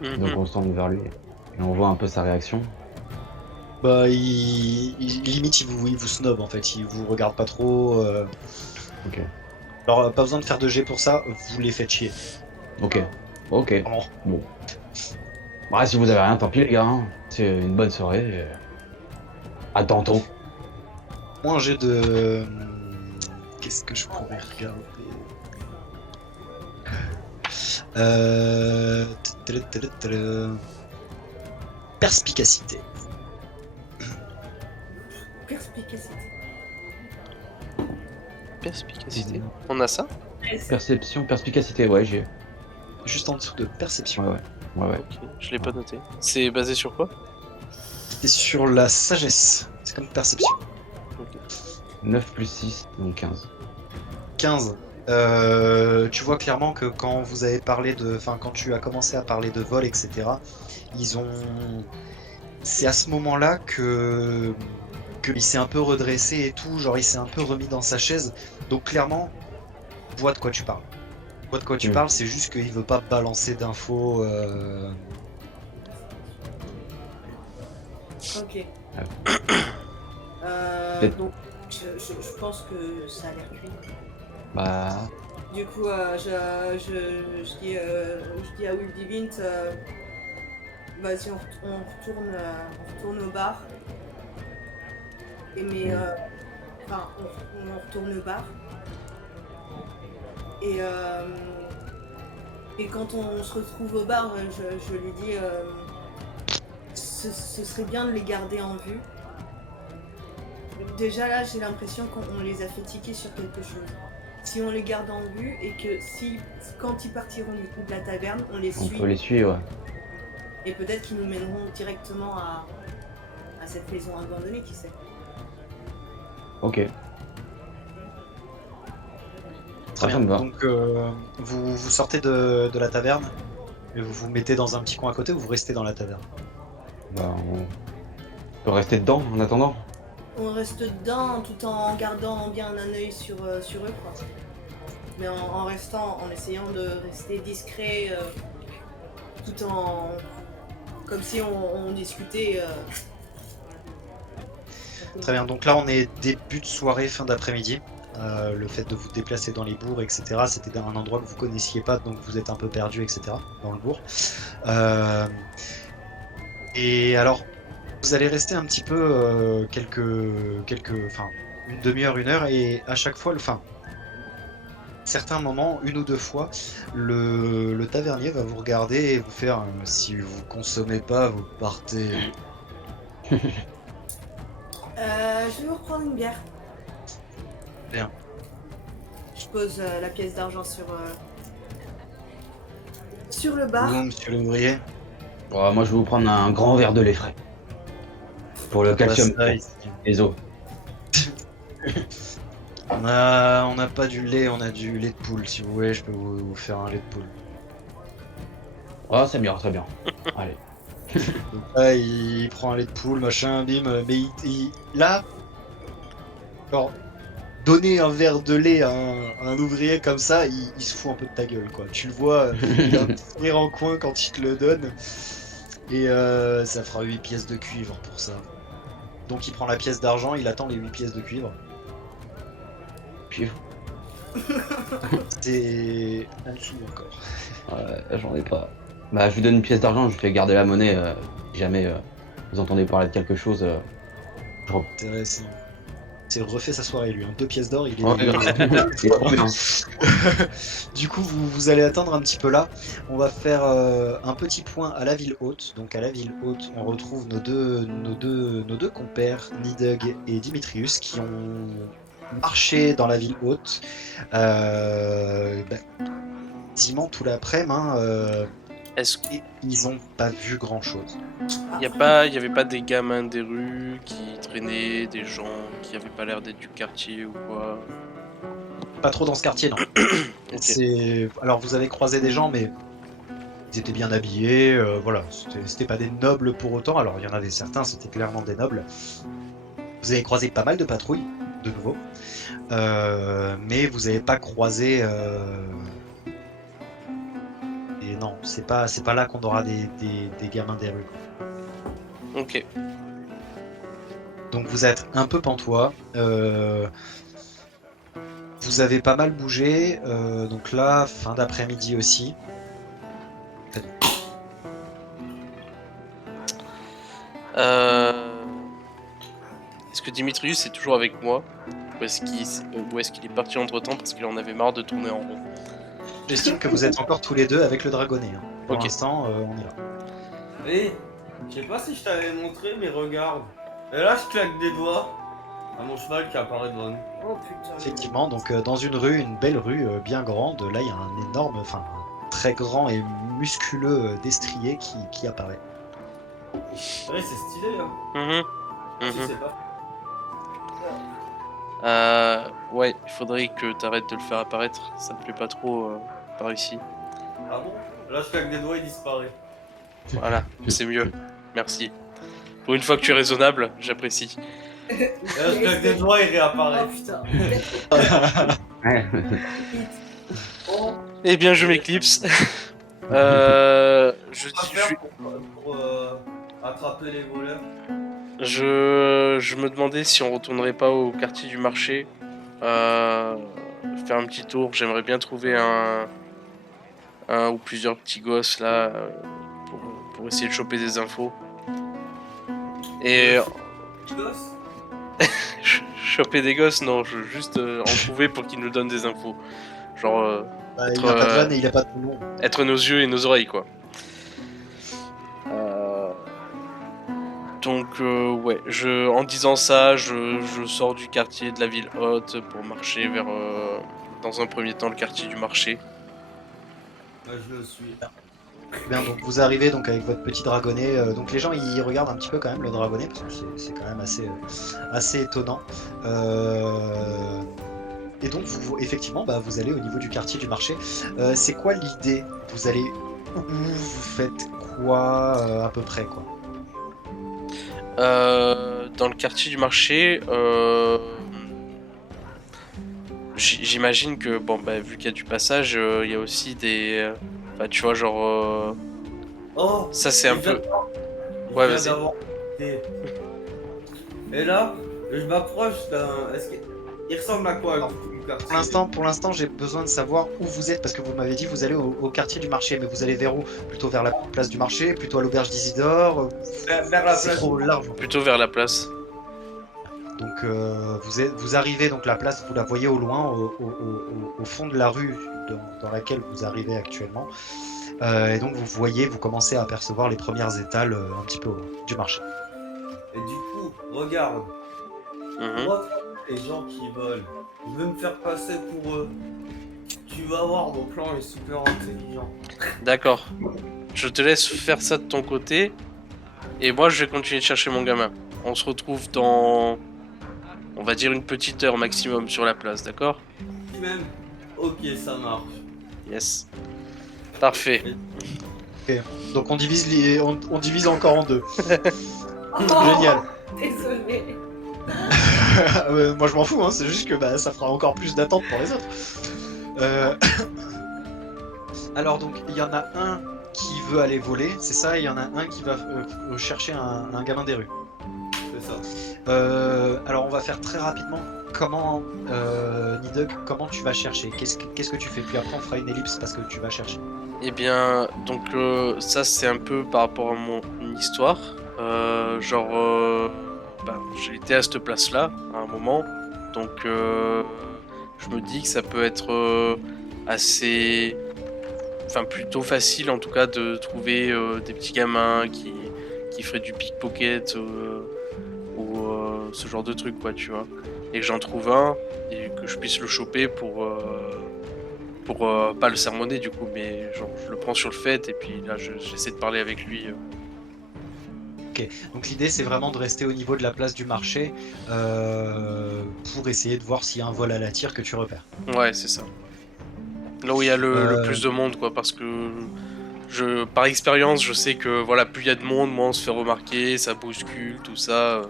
Donc, on se tourne vers lui et on voit un peu sa réaction. Bah limite il vous snob en fait, il vous regarde pas trop. Ok. Alors pas besoin de faire de jet pour ça, vous les faites chier. Ok. Ok. Vraiment. Bon. Bah, si vous avez rien, tant pis les gars. Hein. C'est une bonne soirée. À tantôt. Moi un jet de... Qu'est-ce que je pourrais regarder? Perspicacité. Perspicacité. On a ça? Perception, perspicacité, ouais, j'ai. Juste en dessous de perception. Ouais. Ok, je l'ai pas noté. C'est basé sur quoi? C'est sur la sagesse. C'est comme perception. Ok. 9 plus 6, donc 15. 15. Tu vois clairement que quand vous avez parlé de... Enfin, quand tu as commencé à parler de vol, etc., ils ont... C'est à ce moment-là que il s'est un peu redressé et tout, genre il s'est un peu remis dans sa chaise. Donc clairement, je vois de quoi tu parles. Je vois de quoi tu parles, c'est juste qu'il veut pas balancer d'infos. Ok. Donc je pense que ça a l'air cuit. Bah. Du coup, je dis à Will Divint, vas-y, on retourne au bar. On retourne au bar. Et quand on se retrouve au bar, je lui dis, ce serait bien de les garder en vue. Déjà là, j'ai l'impression qu'on les a fait tiquer sur quelque chose. Si on les garde en vue et que quand ils partiront du coup de la taverne, on les suit. On peut les suivre, ouais. Et peut-être qu'ils nous mèneront directement à cette maison abandonnée, qui sait. Ok. Très bien. Donc vous sortez de la taverne et vous vous mettez dans un petit coin à côté ou vous restez dans la taverne? Bah, on peut rester dedans en attendant. On reste dedans tout en gardant bien un œil sur eux, quoi. Mais en essayant de rester discret, tout en... comme si on discutait. Très bien, donc là on est début de soirée, fin d'après-midi. Le fait de vous déplacer dans les bourgs, etc., c'était un endroit que vous connaissiez pas, donc vous êtes un peu perdu, etc., dans le bourg. Et alors, vous allez rester un petit peu une demi-heure, une heure, et à chaque fois, certains moments, une ou deux fois, le tavernier va vous regarder et vous faire si vous consommez pas, vous partez. Je vais vous reprendre une bière. Bien. Je pose la pièce d'argent sur le bar. Vous, monsieur l'ouvrier. Moi, je vais vous prendre un grand verre de lait frais. Pour le calcium. Les os. On n'a pas du lait, on a du lait de poule. Si vous voulez, je peux vous faire un lait de poule. Ah, c'est bien, très bien. Allez. Donc là, il prend un lait de poule, machin, bim, mais là, alors, donner un verre de lait à un ouvrier comme ça, il se fout un peu de ta gueule, quoi. Tu le vois, il a un petit sourire en coin quand il te le donne, et ça fera 8 pièces de cuivre pour ça. Donc il prend la pièce d'argent, il attend les 8 pièces de cuivre. Cuivre. C'est en dessous encore. Ouais, j'en ai pas. Bah, je lui donne une pièce d'argent, je lui fais garder la monnaie. Si jamais vous entendez parler de quelque chose, je reprends. Intéressant. C'est refait sa soirée lui, hein. 2 pièces d'or, il est... C'est trop bien. Du coup, vous allez attendre un petit peu là. On va faire un petit point à la ville haute. Donc à la ville haute, on retrouve nos deux compères, Nidug et Dimitrius, qui ont marché dans la ville haute. Quasiment tout l'après-midi. Ils ont pas vu grand chose. Il y avait pas des gamins des rues qui traînaient, des gens qui avaient pas l'air d'être du quartier ou quoi? Pas trop dans ce quartier, non. Okay. Alors vous avez croisé des gens, mais ils étaient bien habillés, voilà, c'était pas des nobles pour autant. Alors il y en avait certains, c'était clairement des nobles. Vous avez croisé pas mal de patrouilles, de nouveau, mais vous avez pas croisé... Et non, c'est pas là qu'on aura des gamins des rues. Ok. Donc vous êtes un peu pantois. Vous avez pas mal bougé. Donc là, fin d'après-midi aussi. Est-ce que Dimitrius est toujours avec moi? Ou est-ce qu'il est parti entre temps parce qu'il en avait marre de tourner en rond? J'estime que vous êtes encore tous les deux avec le dragonnet. Hein. Pour l'instant, on est là. Oui, je sais pas si je t'avais montré, mais regarde. Et là, je claque des doigts à mon cheval qui apparaît devant nous. Oh putain. Effectivement, donc dans une rue, une belle rue bien grande, là il y a un énorme, un très grand et musculeux destrier qui apparaît. Oui, c'est stylé, hein. Je sais pas. Ouais, il faudrait que t'arrêtes de le faire apparaître, ça me plaît pas trop par ici. Ah bon? Là, je claque des doigts, il disparaît. Voilà, c'est mieux, merci. Pour une fois que tu es raisonnable, j'apprécie. Là, je claque des doigts, il réapparaît. Oh putain. Eh bien, je m'éclipse. Pour attraper les voleurs. Je me demandais si on retournerait pas au quartier du marché, faire un petit tour. J'aimerais bien trouver un ou plusieurs petits gosses là pour essayer de choper des infos. Et Gosses? choper des gosses, non, je veux juste en trouver pour qu'ils nous donnent des infos. Genre il a pas de vanne et il a pas de nom. Être nos yeux et nos oreilles, quoi. Donc ouais, en disant ça, je sors du quartier de la ville haute pour marcher vers, dans un premier temps, le quartier du marché. Ouais, je le suis. Bien, donc vous arrivez donc avec votre petit dragonnet. Donc les gens ils regardent un petit peu quand même le dragonnet parce que c'est quand même assez étonnant. Et donc, effectivement, vous allez au niveau du quartier du marché. C'est quoi l'idée? Vous allez où? Vous faites quoi à peu près, quoi? Dans le quartier du marché, j'imagine que, vu qu'il y a du passage, il y a aussi des... tu vois, genre... Oh, ça, c'est un peu... il Ouais, vient vas-y. d'avoir été. Et là, je m'approche d'un. Est-ce qu'il ressemble à quoi le quartier? Pour l'instant, j'ai besoin de savoir où vous êtes, parce que vous m'avez dit que vous allez au quartier du marché, mais vous allez vers où? Plutôt vers la place du marché, plutôt à l'auberge d'Isidore? Vers la C'est place. trop large. Plutôt vers la place. Donc vous arrivez, donc la place, vous la voyez au loin, au fond de la rue dans laquelle vous arrivez actuellement. Et donc vous commencez à apercevoir les premières étals un petit peu au loin du marché. Et du coup, regarde. Mhm. Moi, les gens qui volent, je vais me faire passer pour eux. Tu vas voir, mon plan est super intelligent. D'accord. Je te laisse faire ça de ton côté. Et moi, je vais continuer de chercher mon gamin. On se retrouve dans... On va dire une petite heure maximum sur la place, d'accord? Même. Ok, ça marche. Yes. Parfait. Donc on divise encore en deux. Oh, Génial. Désolé. Moi je m'en fous, hein, c'est juste que ça fera encore plus d'attente pour les autres. Alors donc il y en a un qui veut aller voler, c'est ça, et il y en a un qui va chercher un gamin des rues. C'est ça. Alors on va faire très rapidement. Comment, Nidug, comment tu vas chercher? Qu'est-ce que tu fais? Puis après on fera une ellipse parce que tu vas chercher. Eh bien, donc ça c'est un peu par rapport à mon histoire. J'ai été à cette place-là à un moment, donc je me dis que ça peut être assez, plutôt facile en tout cas de trouver des petits gamins qui feraient du pickpocket ou ce genre de truc, quoi, tu vois. Et que j'en trouve un et que je puisse le choper pour pas le sermonner du coup, mais genre je le prends sur le fait et puis là j'essaie de parler avec lui. Donc l'idée c'est vraiment de rester au niveau de la place du marché pour essayer de voir s'il y a un vol à la tire que tu repères. Ouais, c'est ça. Là où il y a le plus de monde, quoi, parce que par expérience, je sais que voilà, plus il y a de monde, moins on se fait remarquer, ça bouscule, tout ça.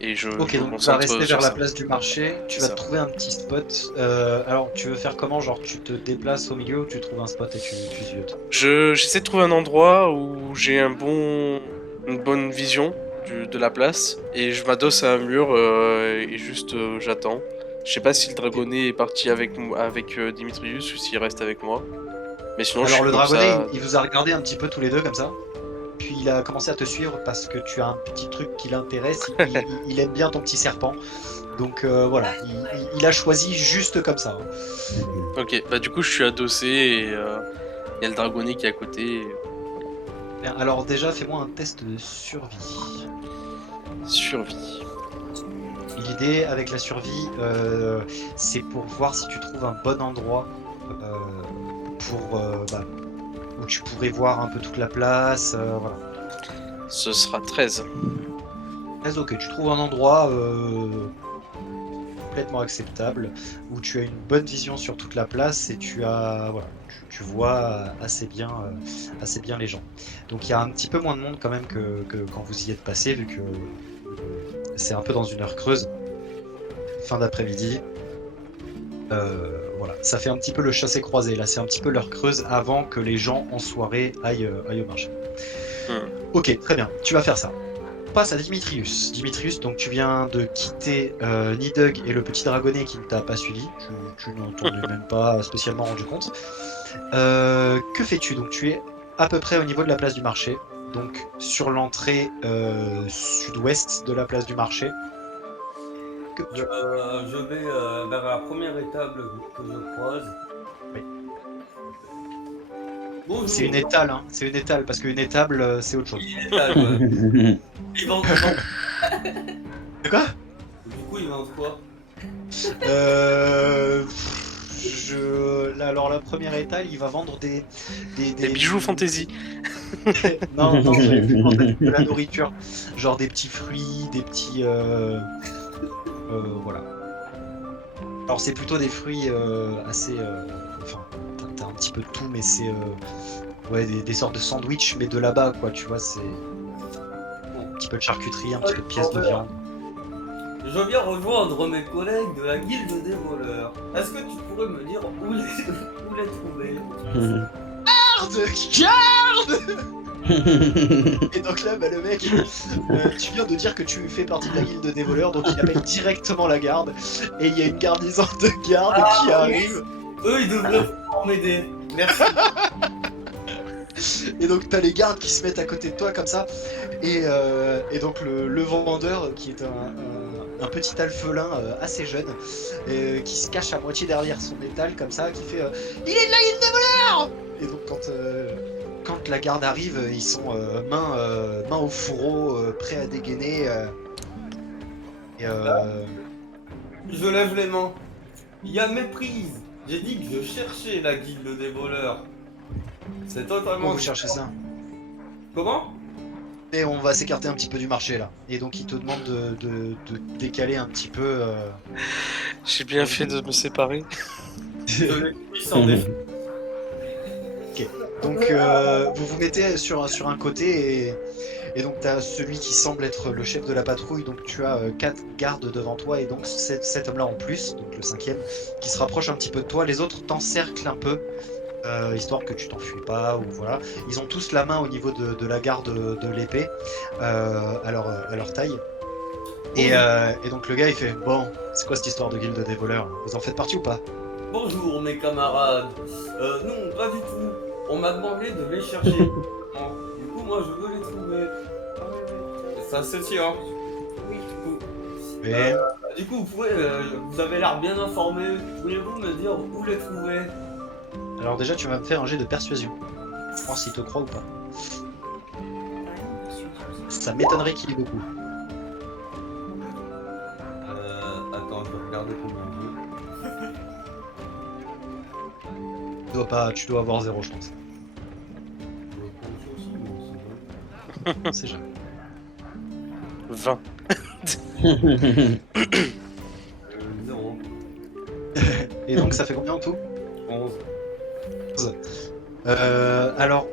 Et Ok, je me donc tu vas concentre rester sur vers la ça. place du marché, tu vas Ça. trouver un petit spot. Alors tu veux faire comment? Genre tu te déplaces au milieu ou tu trouves un spot et tu ziotes? J'essaie de trouver un endroit où j'ai une bonne vision de la place et je m'adosse à un mur et juste j'attends. Je sais pas si le dragonnet est parti avec Dimitrius ou s'il reste avec moi. Mais sinon, je Alors suis le comme dragonnet, ça. il vous a regardé un petit peu tous les deux comme ça. Puis il a commencé à te suivre parce que tu as un petit truc qui l'intéresse. Il aime bien ton petit serpent. Donc voilà, il a choisi juste comme ça. Ok, bah du coup, je suis adossé et il y a le dragonnet qui est à côté. Bien, alors déjà, fais-moi un test de survie. Survie. L'idée avec la survie, c'est pour voir si tu trouves un bon endroit où tu pourrais voir un peu toute la place. Voilà. Ce sera 13. Ok, tu trouves un endroit complètement acceptable où tu as une bonne vision sur toute la place et tu vois assez bien les gens. Donc il y a un petit peu moins de monde quand même que quand vous y êtes passé, vu que c'est un peu dans une heure creuse, fin d'après-midi. Voilà, ça fait un petit peu le chassé-croisé. Là, c'est un petit peu l'heure creuse avant que les gens en soirée aillent au marché. Ok, très bien, tu vas faire ça. On passe à Dimitrius. Dimitrius, donc tu viens de quitter Nidug et le petit dragonnet qui ne t'a pas suivi. Tu n'en t'en es même pas spécialement rendu compte. Que fais-tu? Donc tu es à peu près au niveau de la place du marché. Donc sur l'entrée sud-ouest de la place du marché. Je vais vers la première étable que je croise. Oui. Bonjour. C'est une étale, hein. C'est une étale, parce qu'une étable, c'est autre chose. Une étale, ouais. Ils vendent quoi? De quoi? Du coup, ils vendent quoi? Alors la première étale, il va vendre des bijoux fantasy. non, j'avais plus en tête de la nourriture. Genre des petits fruits, des petits... voilà. Alors c'est plutôt des fruits assez... Enfin, t'as un petit peu de tout, mais c'est... ouais, des sortes de sandwich, mais de là-bas, quoi, tu vois, c'est... Un petit peu de charcuterie, un petit peu de pièces de viande. Je viens rejoindre mes collègues de la guilde des voleurs. Est-ce que tu pourrais me dire où les trouver? Garde! Et donc là, bah, le mec, tu viens de dire que tu fais partie de la guilde des voleurs, donc il appelle directement la garde, et il y a une garnison de garde qui arrive. Eux, ils devraient pouvoir m'aider. Merci. Et donc t'as les gardes qui se mettent à côté de toi comme ça, et donc le vendeur, qui est un petit alphelin assez jeune, qui se cache à moitié derrière son étal comme ça, qui fait il est de la guilde des voleurs! Et donc quand la garde arrive, ils sont main au fourreau, prêts à dégainer. Je lève les mains. Il y a méprise. J'ai dit que je cherchais la guilde des voleurs. C'est totalement... Comment vous cherchez ça? Comment? Et on va s'écarter un petit peu du marché là. Et donc il te demande de décaler un petit peu. J'ai bien fait de me séparer. Je les suis sans défi. Donc vous vous mettez sur un côté et donc tu as celui qui semble être le chef de la patrouille, donc tu as 4 gardes devant toi et donc cet homme là en plus, donc le 5e, qui se rapproche un petit peu de toi. Les autres t'encerclent un peu, histoire que tu t'enfuis pas, ou voilà. Ils ont tous la main au niveau de la garde de l'épée, à leur taille. Et donc le gars il fait bon, c'est quoi cette histoire de guilde des voleurs? Vous en faites partie ou pas? Bonjour mes camarades. Non, pas du tout. On m'a demandé de les chercher. Du coup, moi je veux les trouver. Et ça se tient. Oui. Mais Du coup, vous avez l'air bien informé. Pourriez-vous me dire où les trouver? alors déjà tu vas me faire un jet de persuasion. Voir s'il te croit ou pas. Ça m'étonnerait qu'il ait beaucoup. Attends, je vais regarder combien Tu dois avoir 0 je pense. On sait jamais. 20. 0. Et donc ça fait combien en tout? 11. Alors,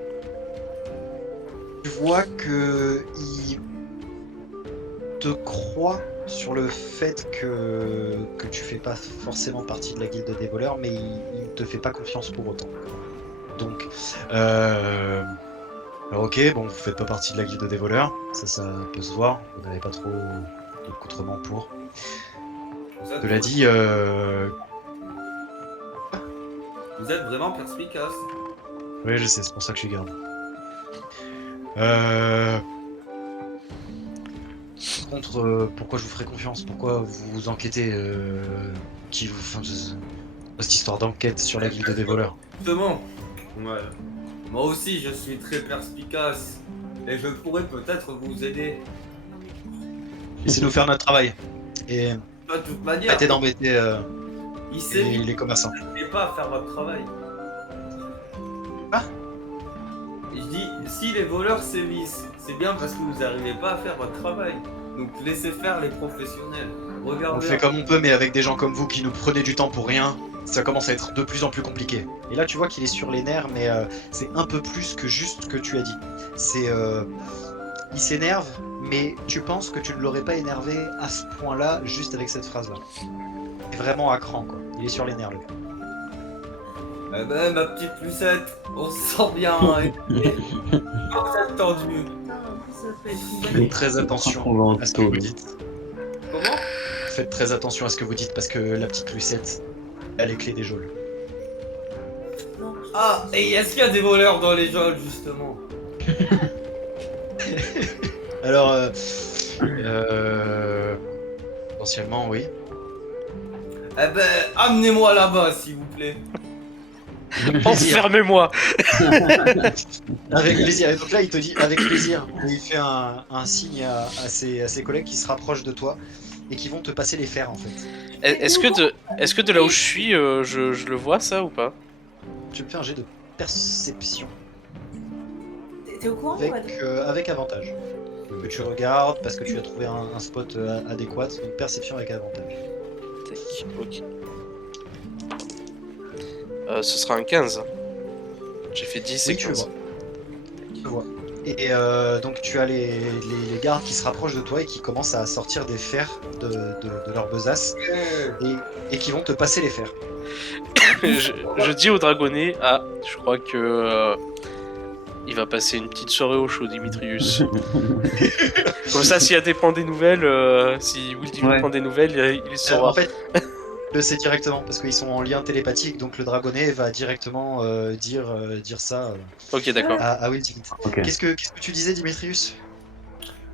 tu vois que il te croit sur le fait que tu fais pas forcément partie de la guilde des voleurs, mais il te fait pas confiance pour autant. Donc, alors ok, bon, vous faites pas partie de la guilde des voleurs, ça peut se voir, vous n'avez pas trop d'accoutrement pour. Cela dit, Vous êtes vraiment perspicace. oui, je sais, c'est pour ça que je suis garde. Par contre, pourquoi je vous ferai confiance? Pourquoi vous enquêtez qui vous... Enfin, cette histoire d'enquête sur la guilde des voleurs. Justement. Ouais. Moi aussi, je suis très perspicace. Et je pourrais peut-être vous aider. Laissez-nous faire notre travail. Et De toute manière, arrêtez d'embêter il sait les commerçants. pas à faire votre travail. Ah. Je dis, si les voleurs sévissent, c'est bien parce que vous n'arrivez pas à faire votre travail. Donc laissez faire les professionnels. On le Regardez. fait comme on peut, mais avec des gens comme vous qui nous prenez du temps pour rien, ça commence à être de plus en plus compliqué. Et là, tu vois qu'il est sur les nerfs, mais c'est un peu plus que juste ce que tu as dit. C'est... il s'énerve, mais tu penses que tu ne l'aurais pas énervé à ce point-là, juste avec cette phrase-là. Il est vraiment à cran, quoi. Il est sur les nerfs, le gars. Eh ben, ma petite Lucette, on se sent bien. Hein, vous êtes tendu. Putain, ça peut être une bonne Faites très attention à ce que vous dites. Comment? Faites très attention à ce que vous dites, parce que la petite Lucette a les clés des geôles. Non. Ah, et est-ce qu'il y a des voleurs dans les geôles, justement? Alors, potentiellement, oui. Eh ben, amenez-moi là-bas, s'il vous plaît. Enfermez-moi. Avec plaisir. Et donc là, il te dit avec plaisir. Et il fait un signe à ses collègues qui se rapprochent de toi et qui vont te passer les fers, en fait. Est-ce que de là où je suis, je le vois ça ou pas? Tu me fais un jet de perception T'es au courant ou pas avec avantage. Que tu regardes parce que tu as trouvé un spot adéquat, donc perception avec avantage. Tac, ok. Ce sera un 15. J'ai fait 10 et Oui, tu le 15. vois. Tu le vois. Et donc tu as les gardes qui se rapprochent de toi et qui commencent à sortir des fers de leur besace et qui vont te passer les fers. je dis au dragonnet, je crois que il va passer une petite soirée au chaud, Dimitrius. Comme ça, s'il y a des nouvelles, si Will Ouais. prend des nouvelles, il saura. En fait, le sait directement parce qu'ils sont en lien télépathique, donc le dragonnet va directement dire ça Ok, d'accord. à Will Dimmit. Ok. Qu'est-ce que tu disais, Dimitrius?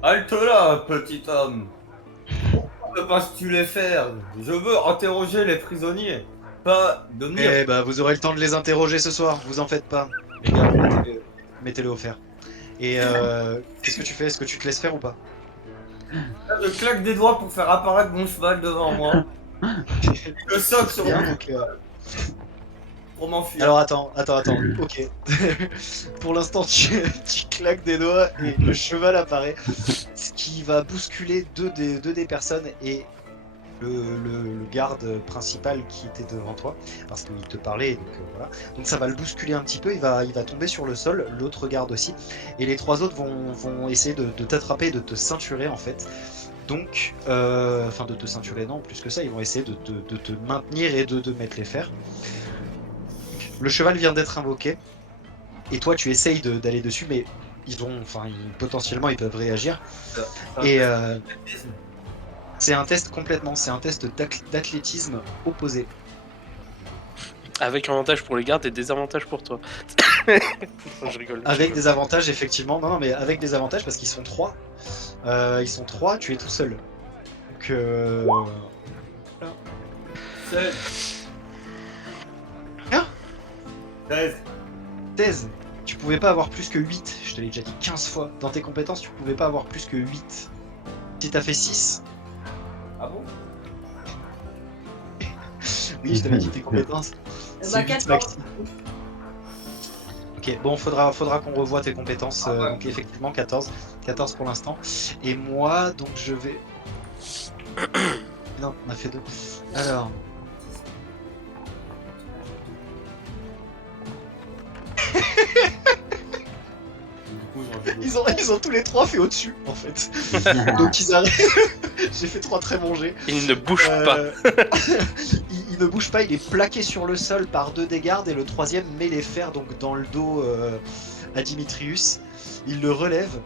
Halte là, petit homme. Pourquoi ne passes-tu les faire? Je veux interroger les prisonniers, pas devenir. Eh bah, vous aurez le temps de les interroger ce soir, vous en faites pas. Les gars, mettez-le au fer. Et qu'est-ce que tu fais? Est-ce que tu te laisses faire ou pas? Je claque des doigts pour faire apparaître mon cheval devant moi. Je saute sur Bien, lui donc, pour m'enfuir. alors attends, ok. Pour l'instant, tu claques des doigts et le cheval apparaît, ce qui va bousculer deux des personnes et le garde principal qui était devant toi, parce qu'il te parlait, donc voilà. Donc ça va le bousculer un petit peu, il va tomber sur le sol, l'autre garde aussi, et les trois autres vont essayer de t'attraper, de te ceinturer en fait. Donc, enfin de te ceinturer, non, plus que ça, ils vont essayer de te maintenir et de te mettre les fers. Le cheval vient d'être invoqué, et toi tu essayes d'aller dessus, mais potentiellement ils peuvent réagir. Et c'est un test d'athlétisme opposé. Avec avantage pour les gardes et désavantage pour toi. Non, je rigole. Avec des avantages, effectivement. Non, mais avec des avantages parce qu'ils sont trois. Tu es tout seul. Donc, 16. Hein 16. 16. Tu pouvais pas avoir plus que 8. Je te l'ai déjà dit 15 fois. Dans tes compétences, tu pouvais pas avoir plus que 8. Si t'as fait 6. Ah bon? Oui, je t'avais dit tes compétences. C'est 8 14. maxi. Ok, bon, faudra qu'on revoie tes compétences. Ah ouais. Donc, effectivement, 14. 14 pour l'instant. Et moi, donc, je vais. Non, on a fait 2. Alors. Ils ont tous les trois fait au-dessus, en fait. Donc, ils arrivent. J'ai fait 3 très bons jets. Il ne bouge pas. Il ne bouge pas, il est plaqué sur le sol par 2 des gardes et le troisième met les fers donc dans le dos à Dimitrius. Il le relève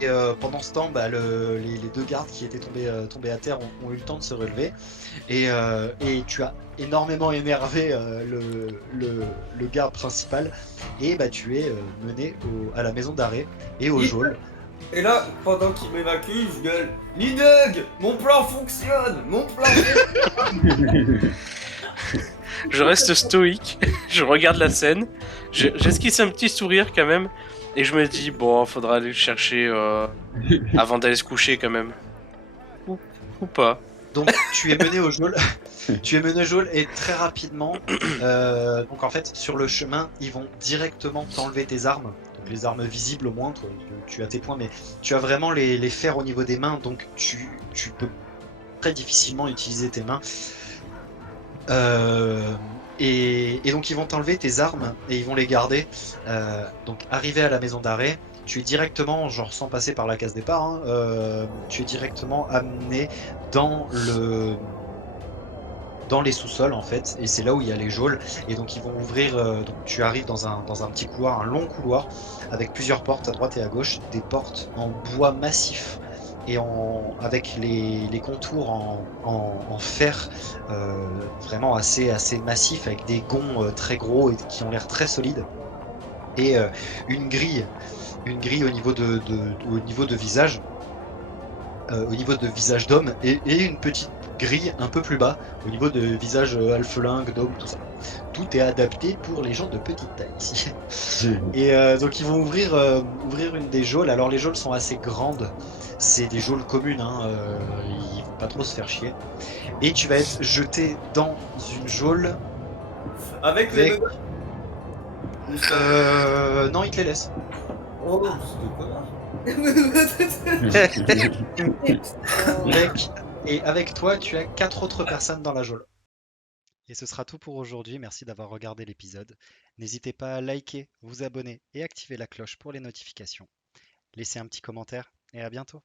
et pendant ce temps, les 2 gardes qui étaient tombés à terre ont eu le temps de se relever et tu as énormément énervé le garde principal et tu es mené à la maison d'arrêt et au geôle. Et là, pendant qu'il m'évacue, je gueule: Lidug, mon plan fonctionne! Mon plan fonctionne! Je reste stoïque, je regarde la scène, j'esquisse un petit sourire quand même, et je me dis, bon, faudra aller le chercher avant d'aller se coucher quand même. Ou pas. Donc tu es mené au geôle. Tu es mené au geôle et très rapidement, donc en fait sur le chemin, ils vont directement t'enlever tes armes. Donc les armes visibles au moins, toi, tu as tes points, mais tu as vraiment les fers au niveau des mains, donc tu peux très difficilement utiliser tes mains. Et donc ils vont t'enlever tes armes et ils vont les garder. Donc arrivé à la maison d'arrêt, tu es directement, genre sans passer par la case départ, hein, tu es directement amené dans les sous-sols en fait, et c'est là où il y a les geôles. Et donc ils vont ouvrir, donc tu arrives dans un petit couloir, un long couloir avec plusieurs portes à droite et à gauche, des portes en bois massif et avec les contours en fer vraiment assez massifs, avec des gonds très gros et qui ont l'air très solides, et une grille au niveau de visage, au niveau de visage d'homme, et une petite grille un peu plus bas au niveau de visage alphelin, gnome, tout ça. Tout est adapté pour les gens de petite taille ici. Et donc ils vont ouvrir une des geôles. Alors les geôles sont assez grandes, c'est des geôles communes, hein, ils vont pas trop se faire chier. Et tu vas être jeté dans une geôle Avec les avec... Non, ils te les laissent. Oh, c'est des connards. Et avec toi, tu as 4 autres personnes dans la geôle. Et ce sera tout pour aujourd'hui. Merci d'avoir regardé l'épisode. N'hésitez pas à liker, vous abonner et activer la cloche pour les notifications. Laissez un petit commentaire et à bientôt.